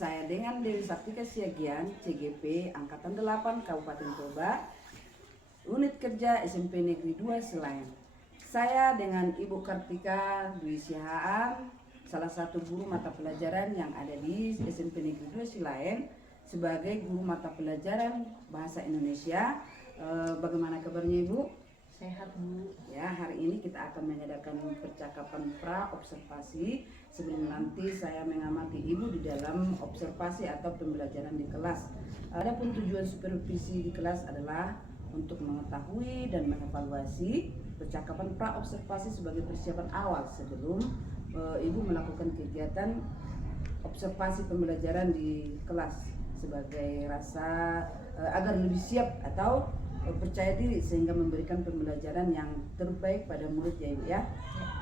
Saya dengan Dewi Saktika Siagian, CGP Angkatan 8 Kabupaten Toba, Unit Kerja SMP Negeri 2 Selain. Saya dengan Ibu Kartika Dwi Sihaan, salah satu guru mata pelajaran yang ada di SMP Negeri 2 Selain, sebagai guru mata pelajaran Bahasa Indonesia. Bagaimana kabarnya Ibu? Sehat Bu. Ya, hari ini kita akan mengadakan percakapan pra-observasi sebelum nanti saya mengamati Ibu di dalam observasi atau pembelajaran di kelas. Adapun tujuan supervisi di kelas adalah untuk mengetahui dan mengevaluasi percakapan pra-observasi sebagai persiapan awal sebelum Ibu melakukan kegiatan observasi pembelajaran di kelas sebagai rasa agar lebih siap atau percaya diri sehingga memberikan pembelajaran yang terbaik pada murid ya Ibu ya.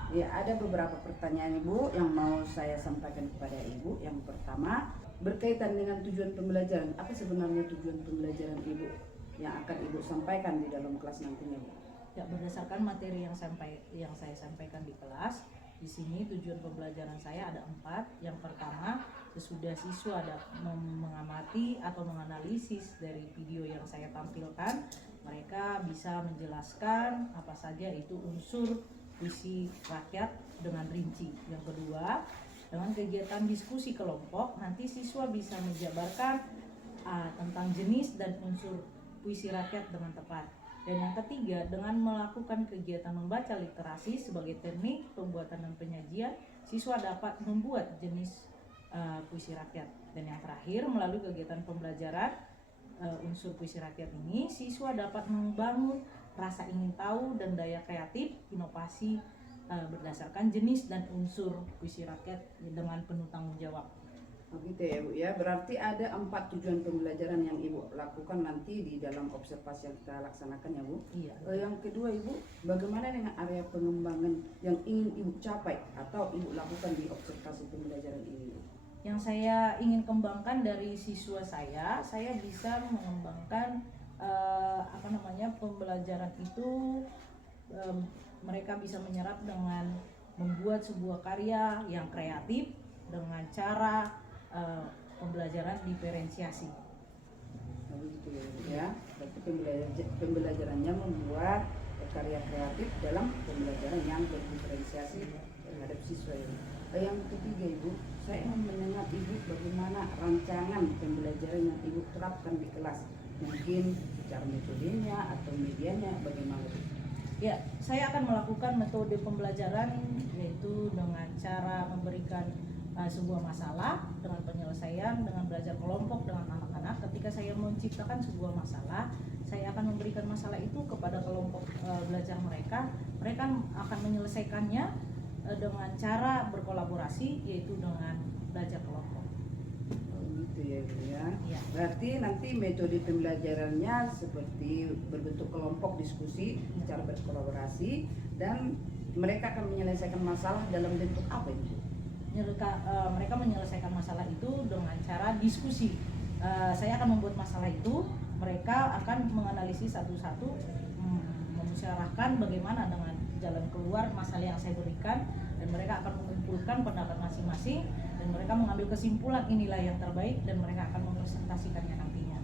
Ya, ada beberapa pertanyaan Ibu yang mau saya sampaikan kepada Ibu. Yang pertama, berkaitan dengan tujuan pembelajaran. Apa sebenarnya tujuan pembelajaran Ibu yang akan Ibu sampaikan di dalam kelas nantinya Bu? Ya, berdasarkan materi yang saya sampaikan di kelas, di sini tujuan pembelajaran saya ada 4. Yang pertama, sesudah siswa mengamati atau menganalisis dari video yang saya tampilkan, mereka bisa menjelaskan apa saja itu unsur puisi rakyat dengan rinci. Yang kedua, dengan kegiatan diskusi kelompok, nanti siswa bisa menjabarkan tentang jenis dan unsur puisi rakyat dengan tepat. Dan yang ketiga, dengan melakukan kegiatan membaca literasi sebagai teknik pembuatan dan penyajian, siswa dapat membuat jenis puisi rakyat. Dan yang terakhir, melalui kegiatan pembelajaran unsur puisi rakyat ini, siswa dapat membangun rasa ingin tahu dan daya kreatif, inovasi berdasarkan jenis dan unsur puisi rakyat dengan penuh tanggung jawab. Begitu ya Bu ya, berarti ada 4 tujuan pembelajaran yang Ibu lakukan nanti di dalam observasi yang kita laksanakan ya Bu. Iya. Yang kedua Ibu, bagaimana dengan area pengembangan yang ingin Ibu capai atau Ibu lakukan di observasi pembelajaran ini Bu? Yang saya ingin kembangkan dari siswa saya bisa mengembangkan pembelajaran itu, mereka bisa menyerap dengan membuat sebuah karya yang kreatif dengan cara pembelajaran diferensiasi. Begitu ya, berarti pembelajarannya membuat karya kreatif dalam pembelajaran yang berdiferensiasi terhadap siswa ini. Yang ketiga Ibu, saya ingin mendengar Ibu bagaimana rancangan pembelajaran yang Ibu terapkan di kelas, mungkin secara metodenya atau medianya bagaimana Bu? Ya, saya akan melakukan metode pembelajaran yaitu dengan cara memberikan sebuah masalah dengan penyelesaian, dengan belajar kelompok dengan anak-anak. Ketika saya menciptakan sebuah masalah, saya akan memberikan masalah itu kepada kelompok belajar mereka. Mereka akan menyelesaikannya dengan cara berkolaborasi, yaitu dengan belajar kelompok. Gitu ya Bu ya. Ya. Berarti nanti metode pembelajarannya seperti berbentuk kelompok diskusi secara berkolaborasi, dan mereka akan menyelesaikan masalah dalam bentuk apa itu? Mereka menyelesaikan masalah itu dengan cara diskusi. Saya akan membuat masalah itu, mereka akan menganalisis satu-satu, memusyawarahkan bagaimana dengan jalan keluar masalah yang saya berikan, dan mereka akan mengumpulkan pendapat masing-masing, dan mereka mengambil kesimpulan inilah yang terbaik, dan mereka akan mempresentasikannya nantinya.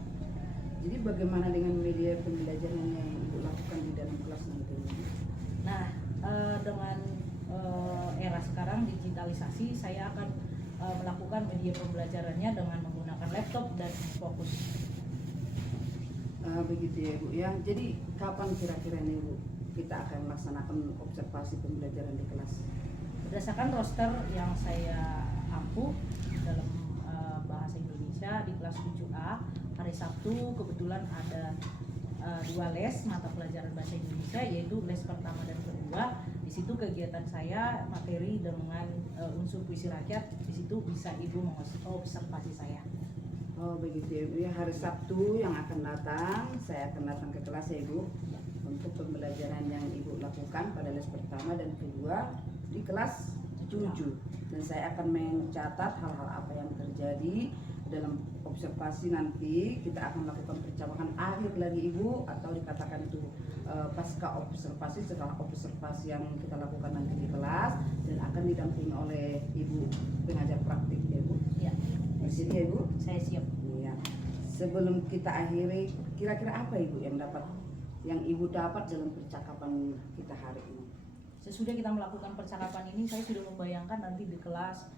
Jadi bagaimana dengan media pembelajaran yang Ibu lakukan di dalam kelas nantinya? Nah, dengan era sekarang digitalisasi, saya akan melakukan media pembelajarannya dengan menggunakan laptop dan fokus. Begitu ya Bu ya. Jadi kapan kira-kira nih Bu kita akan melaksanakan observasi pembelajaran di kelas? Berdasarkan roster yang saya ampuh dalam bahasa Indonesia di kelas 7A, hari Sabtu kebetulan ada 2 les mata pelajaran bahasa Indonesia, yaitu les pertama dan kedua. Di situ kegiatan saya materi dengan unsur puisi rakyat. Di situ bisa Ibu mengobservasi saya. Oh begitu ya Bu ya. Hari Sabtu yang akan datang saya akan datang ke kelas ya Ibu untuk pembelajaran yang Ibu lakukan pada les pertama dan kedua di kelas 7. Dan saya akan mencatat hal-hal apa yang terjadi dalam observasi. Nanti kita akan melakukan percakapan akhir lagi Ibu, atau dikatakan itu pasca observasi, setelah observasi yang kita lakukan nanti di kelas, dan akan didampingi oleh Ibu pengajar praktik ya Bu. Ya. Bersedia Ibu? Saya siap. Iya. Sebelum kita akhiri, kira-kira apa Ibu yang Ibu dapat dalam percakapan kita hari ini? Sesudah kita melakukan percakapan ini, saya sudah membayangkan nanti di kelas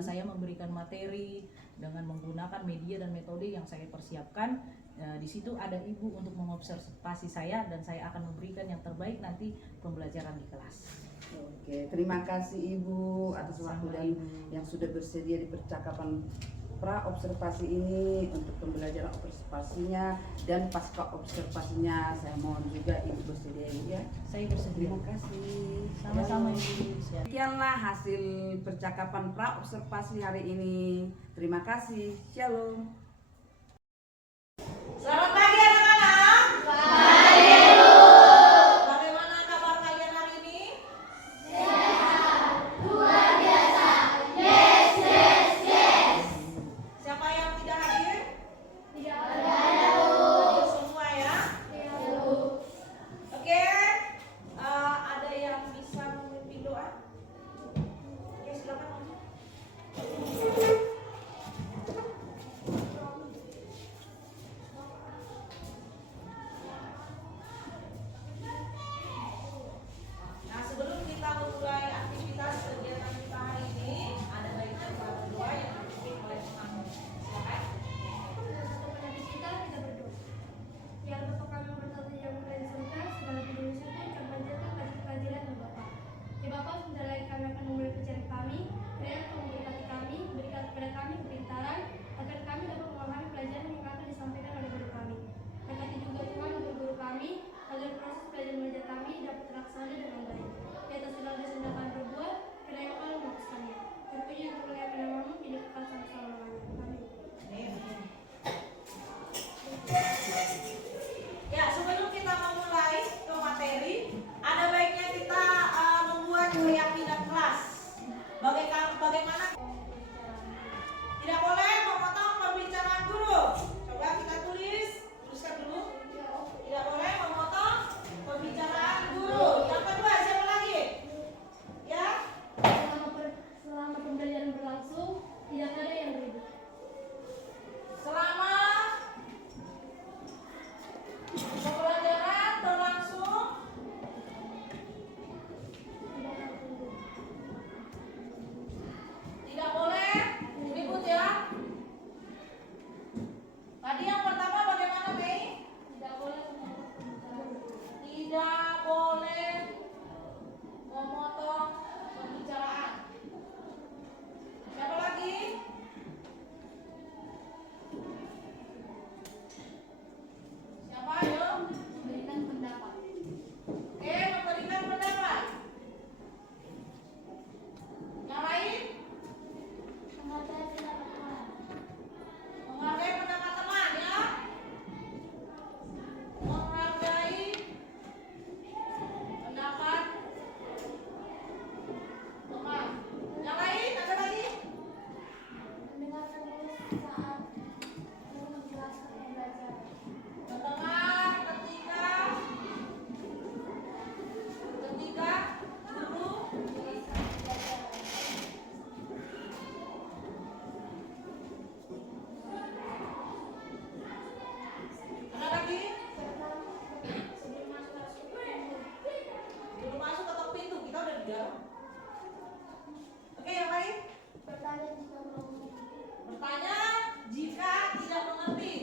saya memberikan materi dengan menggunakan media dan metode yang saya persiapkan. Di situ ada Ibu untuk mengobservasi saya dan saya akan memberikan yang terbaik nanti pembelajaran di kelas. Oke, terima kasih Ibu atas waktu dan yang sudah bersedia di percakapan pra observasi ini untuk pembelajaran observasinya dan pasca observasinya. Saya mohon juga Ibu bersedia ya. Saya bersedia. Terima kasih. Sama-sama Ibu. Siap. Demikianlah hasil percakapan pra observasi hari ini. Terima kasih. Shalom. Selamat pagi anak-anak. Pagi, Bu. Bagaimana kabar kalian hari ini? Luar biasa. Yes, yes, yes. Siapa yang tidak hadir? Tidak ada, Bu. Hadir semua ya. Ya, Bu. Oke. Ada yang bisa memimpin doa? Oke, silakan. Nah, sebelum kita memulai aktivitas kegiatan kita hari ini, ada baiknya kita berdoa yang dipimpin oleh pengamu. Silakan. Kepada kita berdoa. Yang Bapa kami berkata yang mulia di surga, segala Indonesia itu yang panjatkan kasih keadilan dan Bapa. Ya Bapa, sebentar lagi kami akan memulai pencarian kami. Kiranya Tuhan memberkati kami, berikan kepada kami kepintaran, agar kami dapat memahami pelajaran yang akan disampaikan oleh guru kami. Berkati juga Tuhan untuk guru kami, agar proses belajar mengajar kami dapat terlaksana dengan baik. Di atas segala dosa yang kami berbuat, kiranya Engkau memaafkannya. Terpuji dan termuliakan namamu, kini kekal sampai selama-lamanya. Amin. Ya, sebelum kita memulai ke materi, ada baiknya kita membuat keyakinan kelas. Bagaimana? Tidak boleh memotong pembicaraan guru. Coba kita tuliskan dulu. Tidak boleh memotong pembicaraan guru. Yang kedua, siapa lagi? Ya? Selama pembelajaran berlangsung, tidak ada yang ribut. Selama pembelajaran berlangsung, tidak boleh ribut ya. Tadi yang pertama bagaimana, Mei? Tidak boleh memotong pembicaraan. Tidak boleh memotong pembicaraan. Siapa lagi? Siapa ayo? Memberikan pendapat. Oke, memberikan pendapat. Yang lain? Menghargai pendapat teman. Menghargai pendapat teman ya. Menghargai pendapat teman. Yang lain ada lagi? Mendengarkan terus saat guru menjelaskan pembelajaran. Mendengar ketika guru Menjelaskan pembelajaran. ada lagi? Sebelum masuk Belum masuk ketok pintu, kita udah di dalam. Oke, yang lain? bertanya jika belum Bertanya jika tidak mengerti.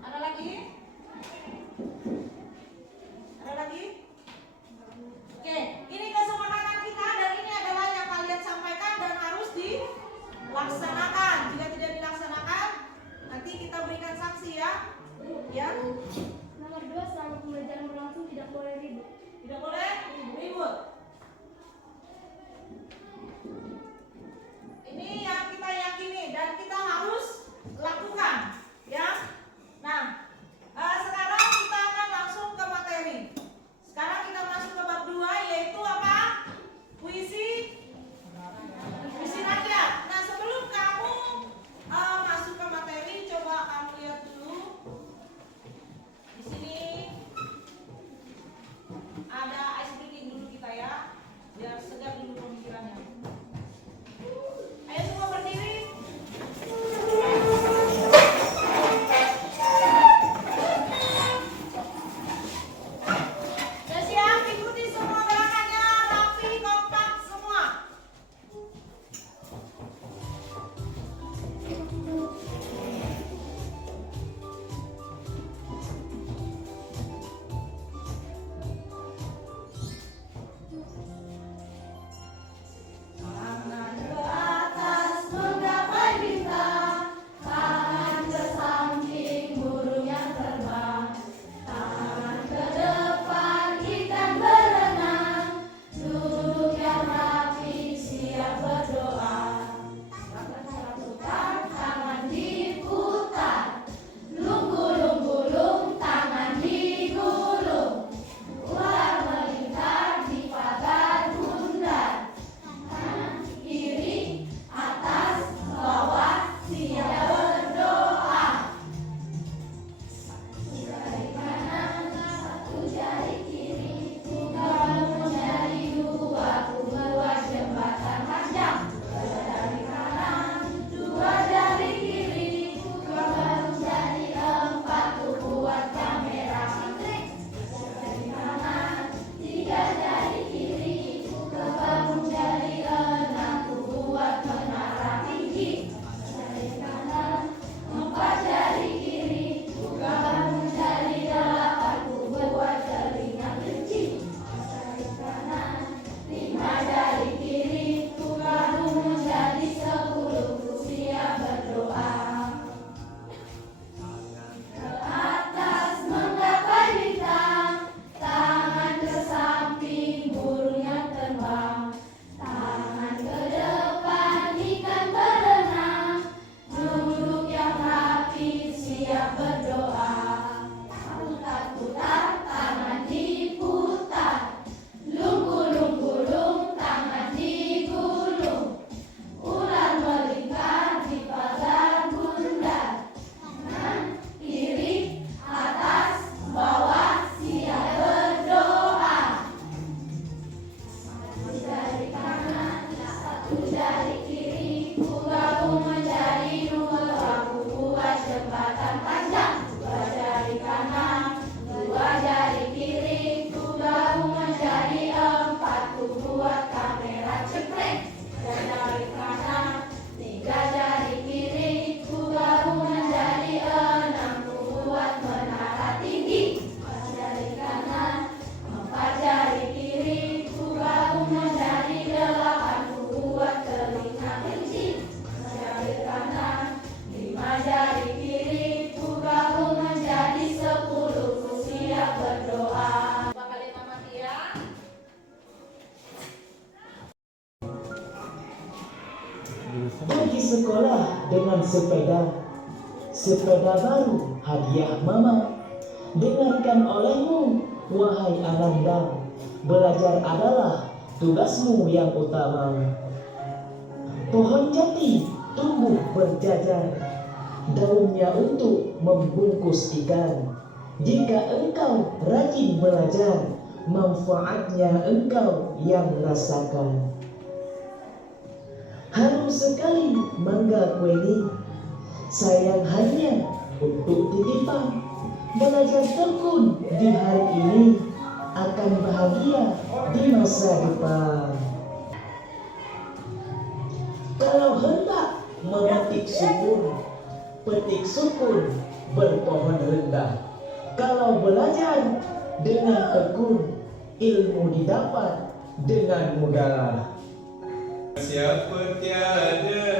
Ada lagi? Ada lagi? Oke, ini kesepakatan kita dan ini adalah yang kalian sampaikan dan harus dilaksanakan. Jika tidak dilaksanakan, nanti kita berikan sanksi ya. Ya, Nomor 2, selama pembelajaran berlangsung tidak boleh ribut. tidak boleh ribut. Ini yang kita yakini dan kita harus lakukan, ya. Nah, sekarang kita akan langsung ke materi. Sekarang kita masuk ke bab 2, yaitu apa? Puisi rakyat. Nah, sebelum kamu masuk ke materi, coba kamu lihat dulu sekolah dengan sepeda. Sepeda baru hadiah mama. Dengarkan olehmu, wahai Ananda. Belajar adalah tugasmu yang utama. Pohon jati tumbuh berjajar, daunnya untuk membungkus ikan. Jika engkau rajin belajar, manfaatnya engkau yang rasakan. Harum sekali mangga kueni, sayang hanya untuk titipan. Belajar tekun di hari ini, akan bahagia di masa depan. Kalau hendak memetik sukun, petik sukun berpohon rendah. Kalau belajar dengan tekun, ilmu didapat dengan mudah. Siapa tiada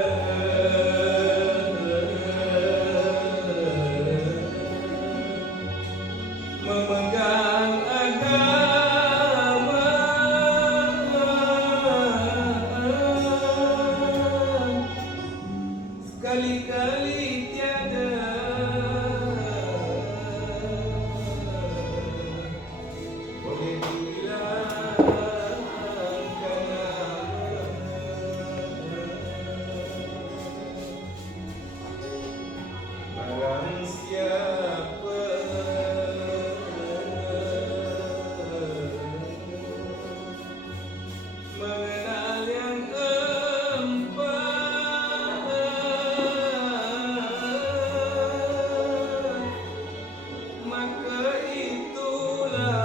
memegang agama, sekali-kali tiada boleh dihilangkan barang siapa mengenal yang empat, maka itulah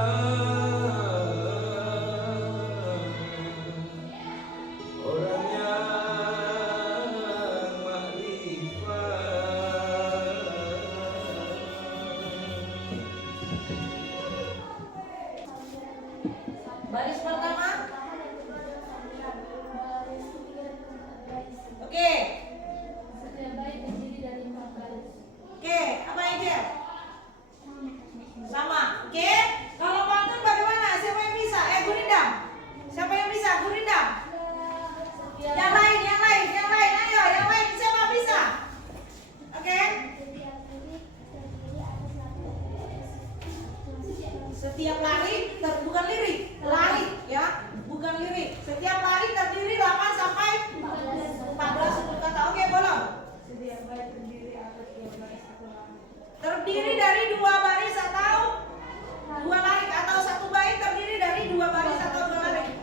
orang yang makrifat. Baris pertama. Oke. Setiap bait terdiri dari 4 baris. Oke, apa aja? Sama. Oke. Kalau pantun bagaimana? Siapa yang bisa? Gurindam. Siapa yang bisa? Gurindam. Yang lain. Ayo, yang lain siapa bisa? Oke. Setiap lari bukan lirik, lari ya, bukan lirik. Setiap lari terdiri 8 sampai 14 sudut kata. Oke, bolong. Terdiri dari 2 baris atau 2 lari, atau 1 bait terdiri dari 2 baris atau 2 lari.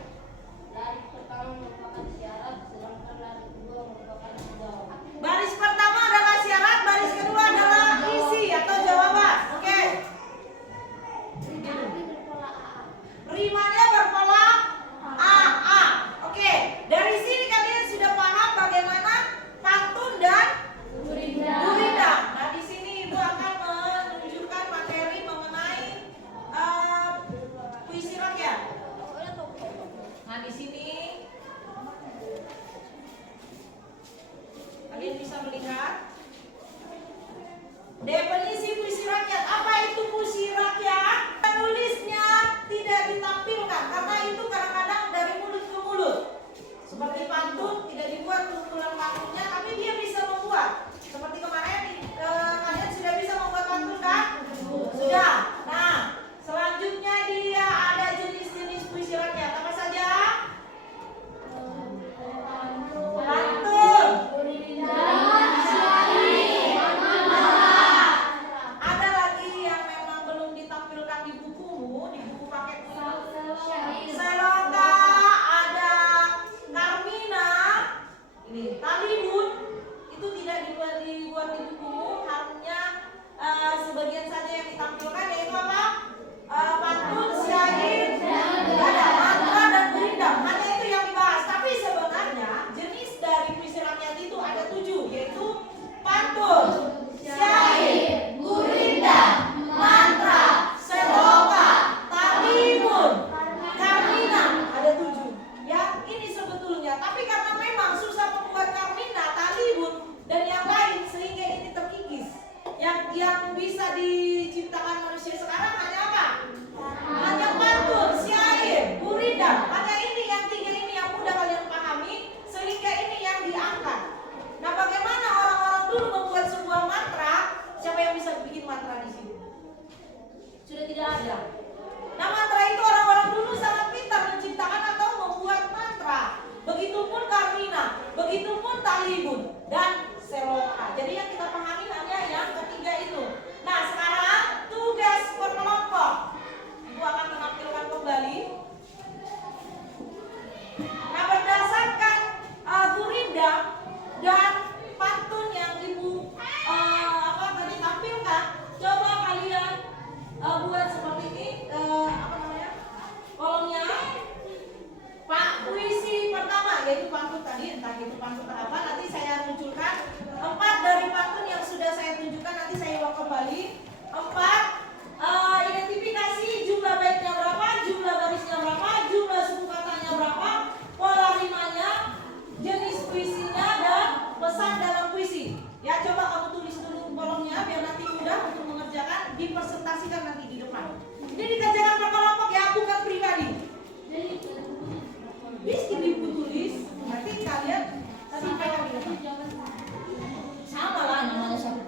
Lari pertama merupakan syarat, sedangkan lari kedua merupakan jawab. Baris pertama adalah syarat, baris kedua adalah isi atau jawaban. Oke. Rimanya berpola A. Oke. Dari sini kalian sudah paham bagaimana pantun dan gurindam. Nah, di sini Ibu akan menunjukkan materi mengenai puisi rakyat. Nah, di sini kalian bisa melihat definisi puisi rakyat. Apa itu puisi rakyat? Penulisnya tidak ditampilkan karena itu kadang-kadang dari mulut ke mulut. Seperti pantun tidak dibuat kumpulan pantunnya, tapi dia bisa membuat. Seperti kemarin kalian sudah bisa membuat pantun kan? Sudah. Nah, selanjutnya dia ada jenis-jenis puisi rakyat. Apa saja? Pantun.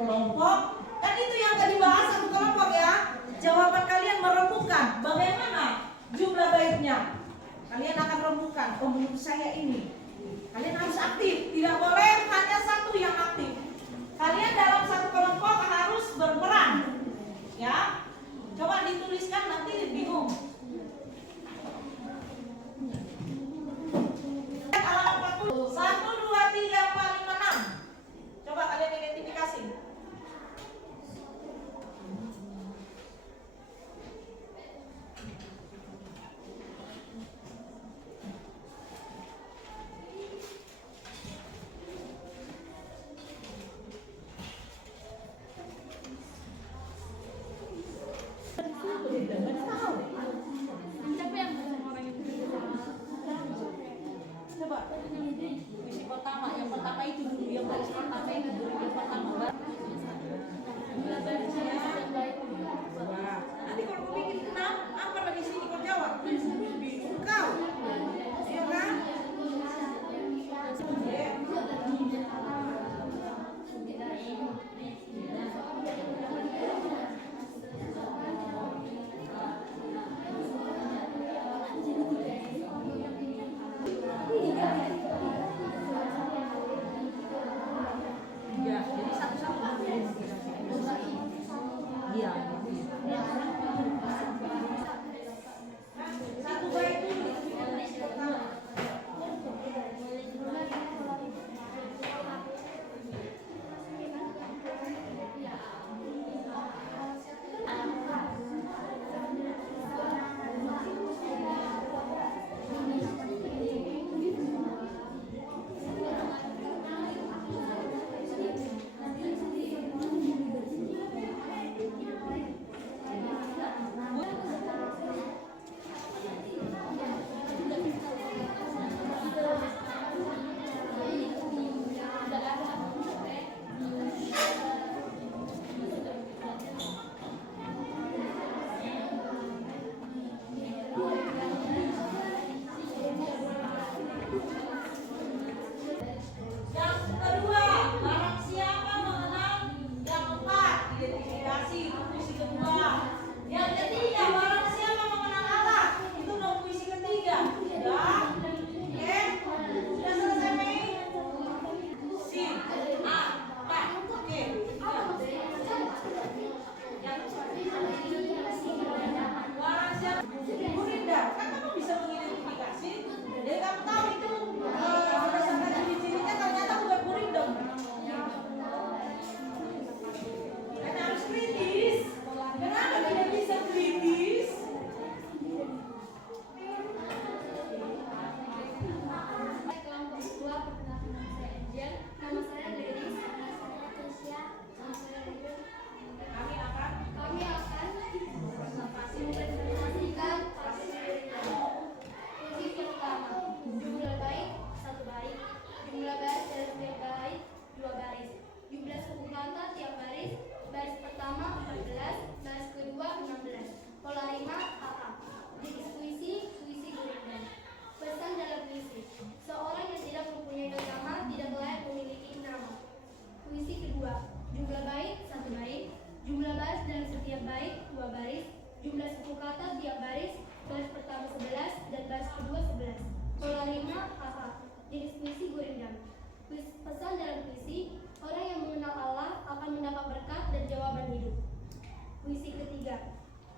kelompok. Dan itu yang tadi dibahas satu kelompok ya. Jawaban kalian merembukan bagaimana jumlah baitnya. Kalian akan rembukan. Oh, menurut saya ini. Kalian harus aktif. Tidak boleh hanya satu yang aktif. Kalian dalam satu kelompok harus berperan. Ya. Coba dituliskan, nanti bingung. Halaman 40. 1, 2, 3, 4, 5, 6. Coba kalian identifikasi. Coba puisi pertama, yang pertama itu dulu, yang baris pertama itu dulu, yang pertama. Nanti kalau kau bikin 6, apa lagi sini kau jawab? Bingung kau, iya kan? Ya, jadi satu-satu. Iya. Satu baik dulu. Yang kedua, barang siapa mengenal. Yang keempat, identifikasi, itu puisi kedua. Yang ketiga, barang siapa mengenal Allah, itu dong puisi ketiga. Sudah? Oke? Sudah selesai, Mei? Sin, A, Pa. Oke. Barang siapa Gurinda, kan kamu bisa mengidentifikasi. Jadi kamu tahu itu berdasarkan ciri-cirinya ternyata bukan Gurinda. Kan harus kritis. Kenapa tidak bisa kritis? Kelompok kedua, perkenalkan nama saya Angel. Nama saya Deris. Nama saya Tasya. Nama saya Ridwan. Kami akan menginformasikan puisi pertama. Jumlah bait 1 bait. Jumlah baris dalam setiap bait 2 baris. Jumlah suku kata tiap baris. Baris pertama 14, baris kedua 16. Pola rima AA. Jenis puisi Gurinda. Pesan dalam puisi. Seorang yang tidak mempunyai agama tidak layak memiliki nama. Puisi kedua. Jumlah bait 1 bait. Jumlah baris dalam setiap bait 2 baris. Jumlah suku kata tiap baris. Baris pertama 11 dan baris kedua 11. Pola rima AA. Jenis puisi Gurinda. Pesan dalam puisi. Orang yang mengenal Allah akan mendapat berkat dan jawaban hidup. Puisi ketiga.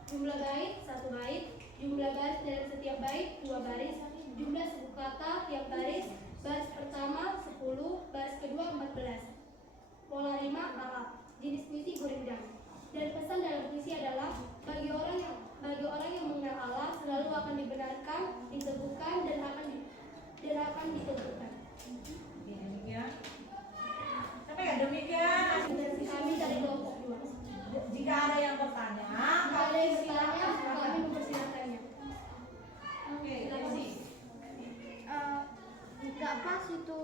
Jumlah bait 1 bait. Jumlah baris dalam setiap bait 2 baris. Jumlah suku kata tiap baris. Baris pertama 10, baris kedua 14. Pola rima AA. Jenis puisi Gurinda. Dan pesan dalam puisi adalah bagi orang yang mengenal Allah selalu akan dibenarkan, diteguhkan dan akan ditentukan. Demikian. Sampai ya demikian. Kami dari kelompok 2. Jika ada yang bertanya, Jika ada yang bertanya, kami mempersilakannya. Oke, Desi. Nggak pas itu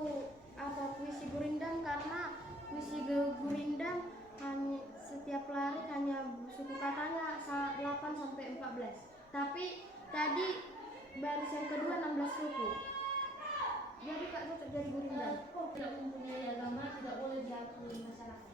apa puisi Gurindam, karena puisi Gurindam hanya setiap lari hanya suku katanya 8 sampai 14. Tapi tadi baris yang kedua 16 suku. Jadi Kak cocok jadi Gurindam. Tidak mempunyai agama tidak boleh diakui masyarakat.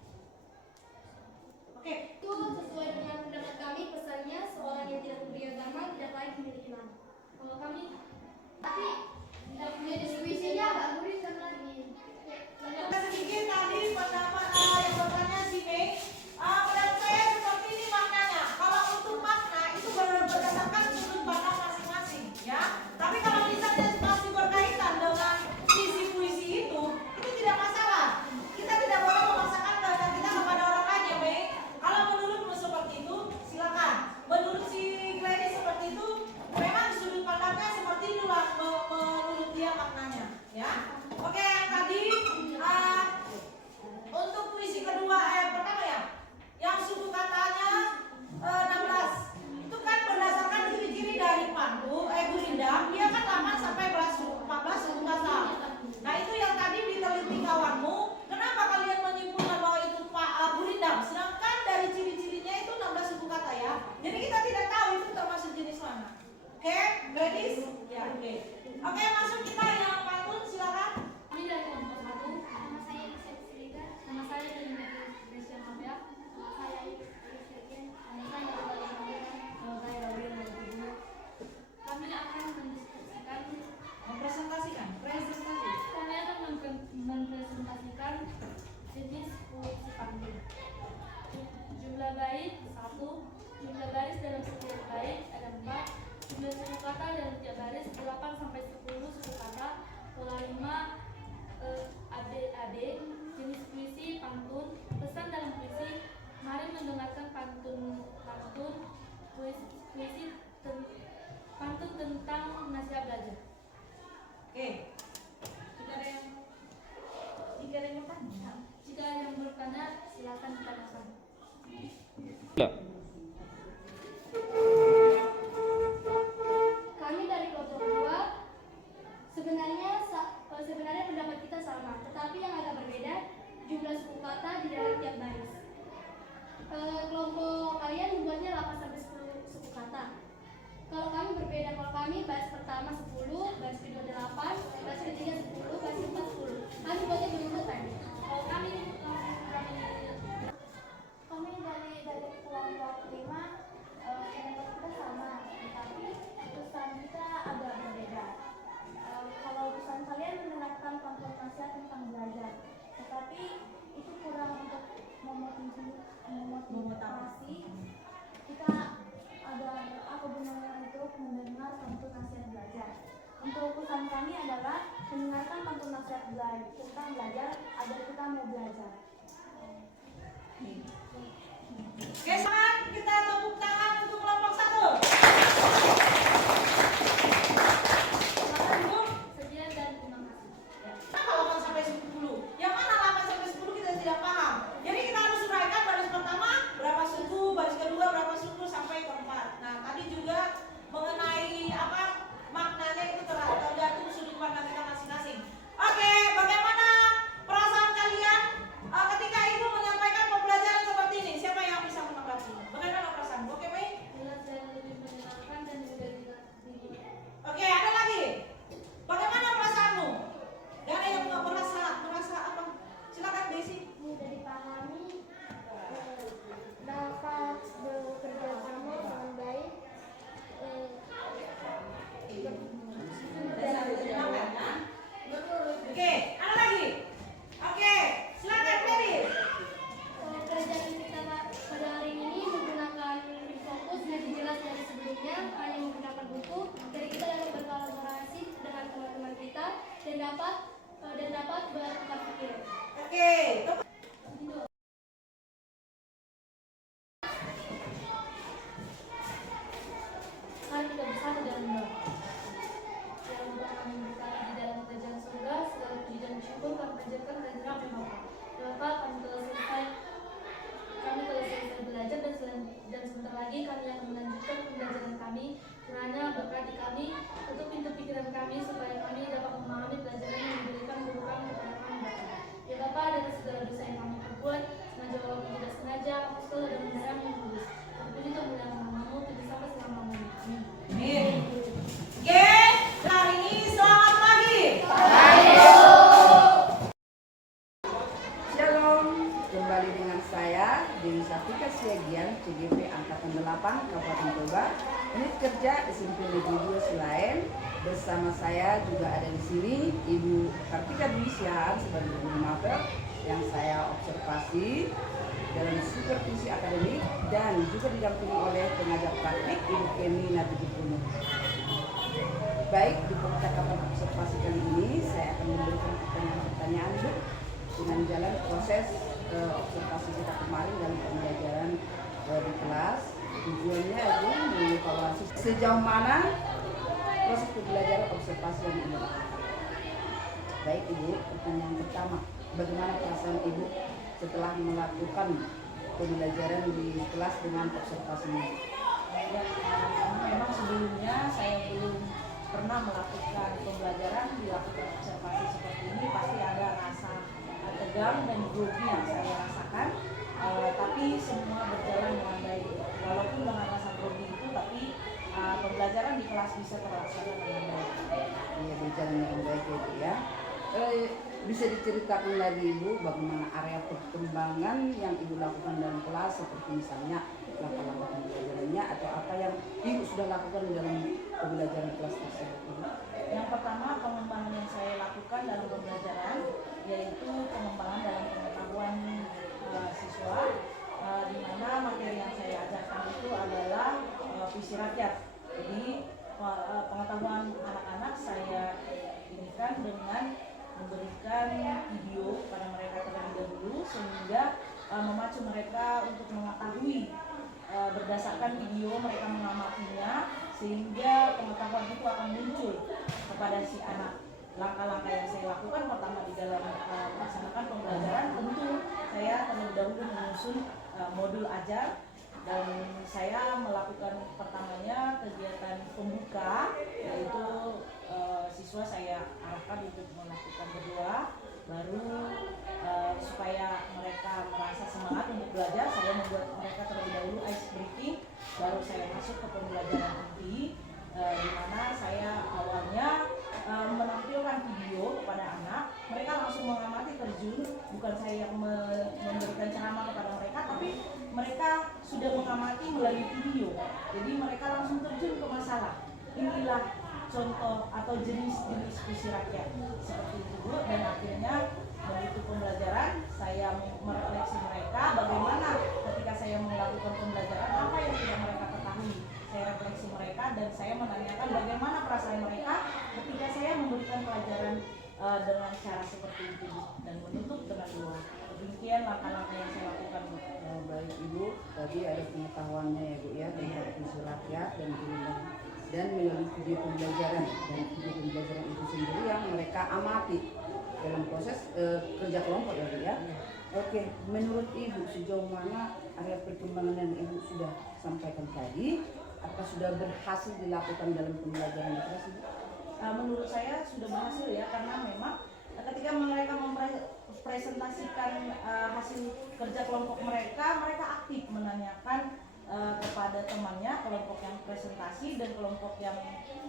Silakan ditanyakan. Kami dari kelompok 2 sebenarnya pendapat kita sama, tetapi yang agak berbeda jumlah suku kata di dalam tiap baris. Kelompok kalian membuatnya 8 sampai 10 suku kata. Kalau kami berbeda, kalau kami baris pertama 10, baris kedua 8, baris ketiga 10, baris keempat 10. Kami buatnya berurutan. Kalau kami dari kelompok 5 pendapat kita sama, tetapi urusan kita agak berbeda. Kalau urusan kalian menerapkan pamflet nasihat tentang belajar, tetapi itu kurang untuk memotivasi kita agar apa gunanya untuk mendengar pamflet nasihat belajar. Untuk urusan kami adalah mendengarkan pamflet nasihat tentang belajar agar kita mau belajar. Oke, semangat, kita tepuk tangan untuk kelompok 1. Silakan Bu, sedia dan terima kasih. Kenapa 8 sampai 10? Yang mana 8 sampai 10 kita tidak paham. Jadi kita harus uraikan baris pertama berapa suku, baris kedua berapa suku sampai keempat. Nah, tadi juga mengenai apa maknanya itu tergantung sudut pandang kita masing-masing. Oke, bagaimana perasaan kalian ketika Ibu menyampaikan pembelajaran seperti ini? Siapa yang bisa menanggapi? Bagaimana perasaan? Oke, baik? Jelas dan lebih menyenangkan dan mudah dimengerti. Oke, ada lagi. Bagaimana perasaanmu? Gak ada yang nggak merasa apa? Silakan Desi. Mudah dipahami, dapat bekerja sama dengan baik, Oke, ada lagi. Oke, silakan Ferry. pelajaran kita pada hari ini menggunakan fokus lebih jelas dari sebelumnya, hanya menggunakan buku. Dari kita dapat berkolaborasi dengan teman-teman kita dan dapat bertukar pikir. Oke. Mari kita bersatu dalam doa. Yang Bapa kami berkata di dalam kerajaan surga, segala puji dan syukur kami panjatkan kehadiran Bapa. Bapa, kami telah selesai belajar dan sebentar lagi kami akan melanjutkan pembelajaran kami. Kiranya berkati kami, tutup pintu pikiran kami supaya kami dapat memahami pelajaran yang diberikan guru kami kepada kami Bapa. Ya Bapa, dari segala dosa yang kami perbuat, sengaja maupun tidak sengaja, hapuslah dan menyerang yang kudus. Terpuji kemuliaan nama-Mu, puji sampai selama-lamanya. Amin. Amin. Oke, hari ini selamat pagi. Shalom, kembali dengan saya Dewi Safika Siagian, CGV Angkatan 8 Kabupaten Toba. Unit kerja SMP Negeri 2 Selain. Bersama saya juga ada di sini Ibu Kartika Dwi Siahaan sebagai guru mapel yang saya observasi dalam supervisi akademik dan juga didampingi oleh pengajar praktik Ibu Kemi Natijipunu. Baik, di percakapan observasi kali ini saya akan memberikan pertanyaan-pertanyaan Bu dengan jalan proses observasi kita kemarin dalam pembelajaran di kelas. Tujuannya itu mengevaluasi sejauh mana proses pembelajaran observasi yang ini. Baik Ibu, pertanyaan pertama, bagaimana perasaan Ibu setelah melakukan pembelajaran di kelas dengan observasinya? Ya, memang sebelumnya saya belum pernah melakukan pembelajaran, dilakukan observasi seperti ini, pasti ada rasa tegang dan grogi yang saya rasakan, tapi semua berjalan dengan baik. Walaupun dengan rasa grogi itu, tapi pembelajaran di kelas bisa terlaksana dengan baik. Iya, berjalan dengan baik ya Bu ya. Bisa diceritakan lagi Ibu bagaimana area perkembangan yang Ibu lakukan dalam kelas, seperti misalnya langkah-langkah pembelajarannya atau apa yang Ibu sudah lakukan di dalam pembelajaran kelas tersebut Ibu? Yang pertama, pengembangan yang saya lakukan dalam pembelajaran yaitu pengembangan dalam pengetahuan siswa, di mana materi yang saya ajarkan itu adalah visi rakyat. Jadi pengetahuan anak-anak saya inikan dengan memberikan video pada mereka terlebih dahulu sehingga memacu mereka untuk mengetahui berdasarkan video mereka mengamatinya sehingga pengetahuan itu akan muncul kepada si anak. langkah-langkah yang saya lakukan pertama di dalam melaksanakan pembelajaran, tentu saya terlebih dahulu menyusun modul ajar, dan saya melakukan pertamanya kegiatan pembuka, yaitu siswa saya arahkan untuk melakukan berdoa, baru supaya mereka merasa semangat untuk belajar, saya membuat mereka terlebih dahulu ice breaking, baru saya masuk ke pembelajaran inti, di mana saya awalnya menampilkan video kepada anak. Mereka langsung mengamati terjun, bukan saya yang memberikan ceramah kepada mereka, tapi mereka sudah mengamati melalui video. Jadi mereka langsung terjun ke masalah. Inilah contoh atau jenis-jenis puisi rakyat seperti itu, Bu. Dan akhirnya begitu pembelajaran, saya merefleksi mereka bagaimana ketika saya melakukan pembelajaran, apa yang tidak mereka ketahui. Saya refleksi mereka dan saya menanyakan bagaimana perasaan mereka ketika saya memberikan pelajaran dengan cara seperti itu, dan menutup dengan doa. Demikian langkah-langkah yang saya lakukan, Bu. Baik Ibu, tadi ada pengetahuannya ya Bu ya tentang puisi rakyat dan melalui video pembelajaran, dan video pembelajaran itu sendiri yang mereka amati dalam proses kerja kelompok ya Bu ya. Oke, menurut Ibu sejauh mana area perkembangan yang Ibu sudah sampaikan tadi, apa sudah berhasil dilakukan dalam pembelajaran di kelas Ibu? Menurut saya sudah berhasil ya, karena memang ketika mereka mempresentasikan hasil kerja kelompok mereka aktif menanyakan kepada temannya, kelompok yang presentasi dan kelompok yang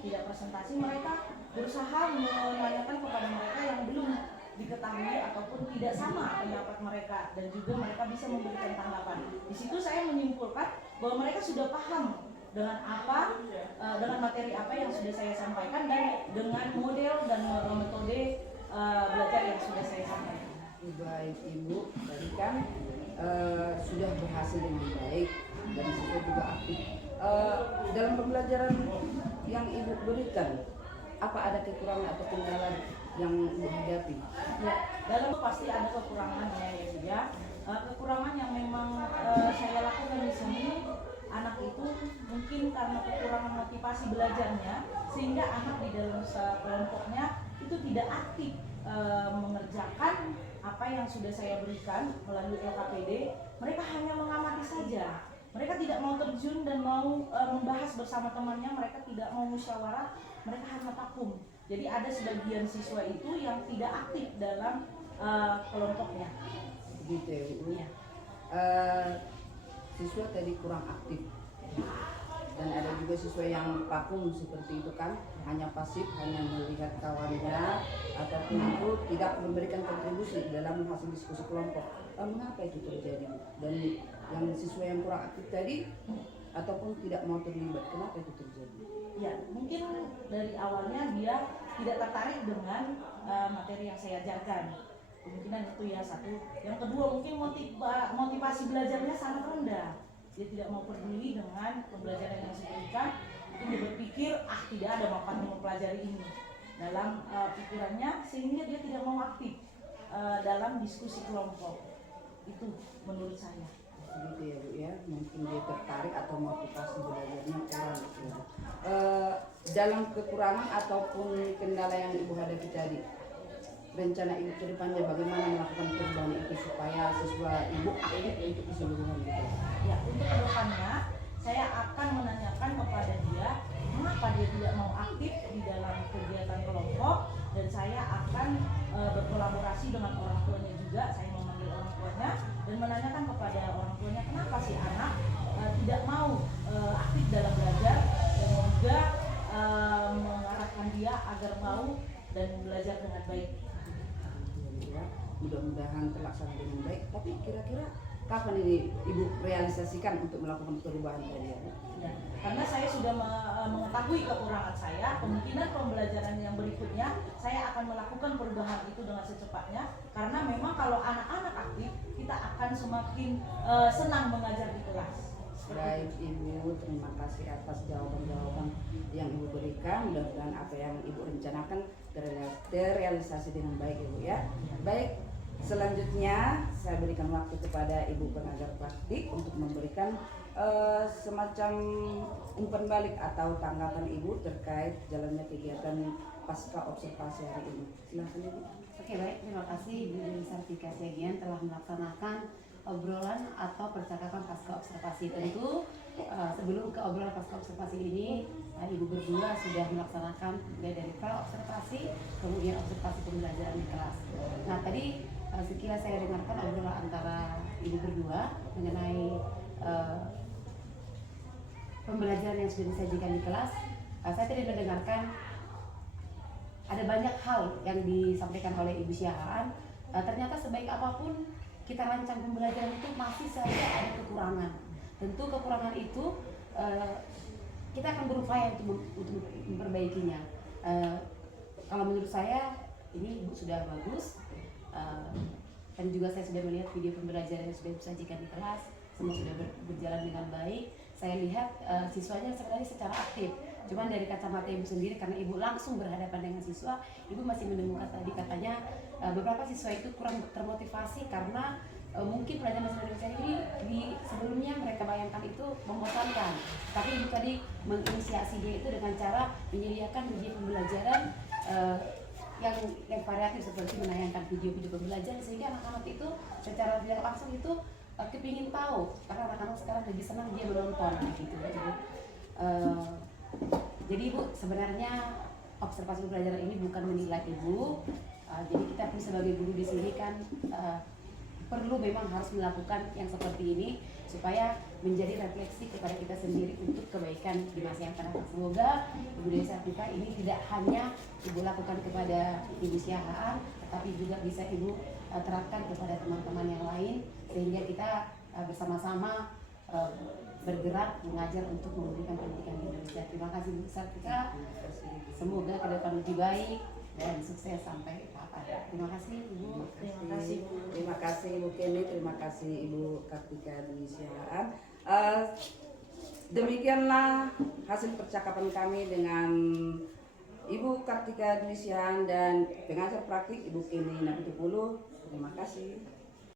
tidak presentasi, mereka berusaha menanyakan kepada mereka yang belum diketahui ataupun tidak sama pendapat mereka, dan juga mereka bisa memberikan tanggapan. Di situ saya menyimpulkan bahwa mereka sudah paham dengan dengan materi apa yang sudah saya sampaikan, dan dengan model dan metode belajar yang sudah saya sampaikan. Baik Ibu, tadi kan sudah berhasil dengan baik dan siswa juga aktif. Dalam pembelajaran yang Ibu berikan, apa ada kekurangan atau kendala yang Ibu hadapi? Ya, dalam pasti ada kekurangannya ya Bu ya. Kekurangan yang memang saya lakukan di sini, anak itu mungkin karena kekurangan motivasi belajarnya, sehingga anak di dalam kelompoknya itu tidak aktif mengerjakan apa yang sudah saya berikan melalui LKPD. Mereka hanya mengamati saja. Mereka tidak mau terjun dan mau membahas bersama temannya. Mereka tidak mau musyawarah. Mereka hanya vakum. Jadi ada sebagian siswa itu yang tidak aktif dalam kelompoknya. Begitu ya Bu. Ya. Siswa tadi kurang aktif, dan ada juga siswa yang vakum seperti itu kan, hanya pasif, hanya melihat kawannya ataupun itu tidak memberikan kontribusi dalam hasil diskusi kelompok. Mengapa itu terjadi? Dan yang siswa yang kurang aktif tadi ataupun tidak mau terlibat, kenapa itu terjadi? Ya, mungkin dari awalnya dia tidak tertarik dengan materi yang saya ajarkan. Kemungkinan itu ya satu. Yang kedua, mungkin motivasi belajarnya sangat rendah. Dia tidak mau peduli dengan pembelajaran yang saya berikan. Mungkin dia berpikir, tidak ada manfaatnya mempelajari ini dalam pikirannya, sehingga dia tidak mau aktif dalam diskusi kelompok. Itu menurut saya. Begitu ya Bu ya, mungkin dia tertarik atau motivasi belajarnya kurang gitu ya. Dalam kekurangan ataupun kendala yang Ibu hadapi tadi, rencana Ibu ke depannya bagaimana melakukan perubahan itu supaya siswa Ibu aktif untuk keseluruhan gitu? Ya, untuk kedepannya saya akan menanyakan kepada dia mengapa dia tidak mau aktif di dalam kegiatan kelompok, dan saya akan berkolaborasi dengan orang tuanya juga. Saya memanggil orang tuanya dan menanyakan kepada orang tuanya kenapa si anak tidak mau aktif dalam belajar, dan juga mengarahkan dia agar mau dan belajar dengan baik. Ya, mudah-mudahan terlaksana dengan baik. Tapi kira-kira kapan ini Ibu realisasikan untuk melakukan perubahan tadi ya? Ya, karena saya sudah mengetahui kekurangan saya, kemungkinan pembelajaran yang berikutnya saya akan melakukan perubahan itu dengan secepatnya. Karena memang kalau anak-anak aktif, kita akan semakin senang mengajar di kelas. Baik Ibu, terima kasih atas jawaban-jawaban yang Ibu berikan. Mudah-mudahan apa yang Ibu rencanakan terrealisasi dengan baik Ibu ya. Baik, selanjutnya saya berikan waktu kepada Ibu pengajar praktik untuk memberikan semacam umpan balik atau tanggapan Ibu terkait jalannya kegiatan pasca observasi hari ini. Silakan Ibu. Oke, baik, terima kasih Ibu Dewi Sartika Siagian telah melaksanakan obrolan atau percakapan pasca observasi. Tentu sebelum ke obrolan pasca observasi ini, Ibu berdua sudah melaksanakan mulai dari pra observasi, kemudian observasi pembelajaran di kelas. Nah, tadi sekilas saya dengarkan obrolan antara Ibu berdua mengenai pembelajaran yang sudah disajikan di kelas. Saya tadi mendengarkan ada banyak hal yang disampaikan oleh Ibu Syahaan. Ternyata sebaik apapun kita rancang pembelajaran itu masih saja ada kekurangan. Tentu kekurangan itu kita akan berupaya untuk memperbaikinya. Kalau menurut saya ini Ibu sudah bagus, dan juga saya sudah melihat video pembelajaran yang sudah disajikan di kelas, semua sudah berjalan dengan baik. Saya lihat siswanya sebenarnya secara aktif. Cuman dari kacamata Ibu sendiri, karena Ibu langsung berhadapan dengan siswa, Ibu masih menemukan tadi katanya beberapa siswa itu kurang termotivasi karena mungkin pelajaran bahasa Indonesia ini di sebelumnya mereka bayangkan itu membosankan. Tapi Ibu tadi menginisiasi dia itu dengan cara menyediakan video pembelajaran yang variatif seperti menayangkan video-video pembelajaran, sehingga anak-anak itu secara tidak langsung itu kepingin tahu, karena anak-anak sekarang lebih senang dia menonton gitu. Jadi Ibu sebenarnya observasi pembelajaran ini bukan menilai Ibu. Jadi kita pun sebagai guru di sini kan perlu memang harus melakukan yang seperti ini supaya menjadi refleksi kepada kita sendiri untuk kebaikan di masa yang akan datang. Semoga Ibu Dewi Sartika ini tidak hanya Ibu lakukan kepada Ibu Syahaan, tetapi juga bisa Ibu terapkan kepada teman-teman yang lain, sehingga kita bersama-sama bergerak mengajar untuk memberikan pendidikan di Indonesia. Terima kasih Bu Sartika. Semoga ke depan lebih baik dan sukses sampai tahap akhir. Terima kasih Ibu. Terima kasih Bu. Terima kasih Ibu Kenny, terima kasih Ibu Kartika Dewi Syahaan. Demikianlah hasil percakapan kami dengan Ibu Kartika Dewi Syahaan dan pengajar praktik Ibu Kenny Nabitupulu. Terima kasih.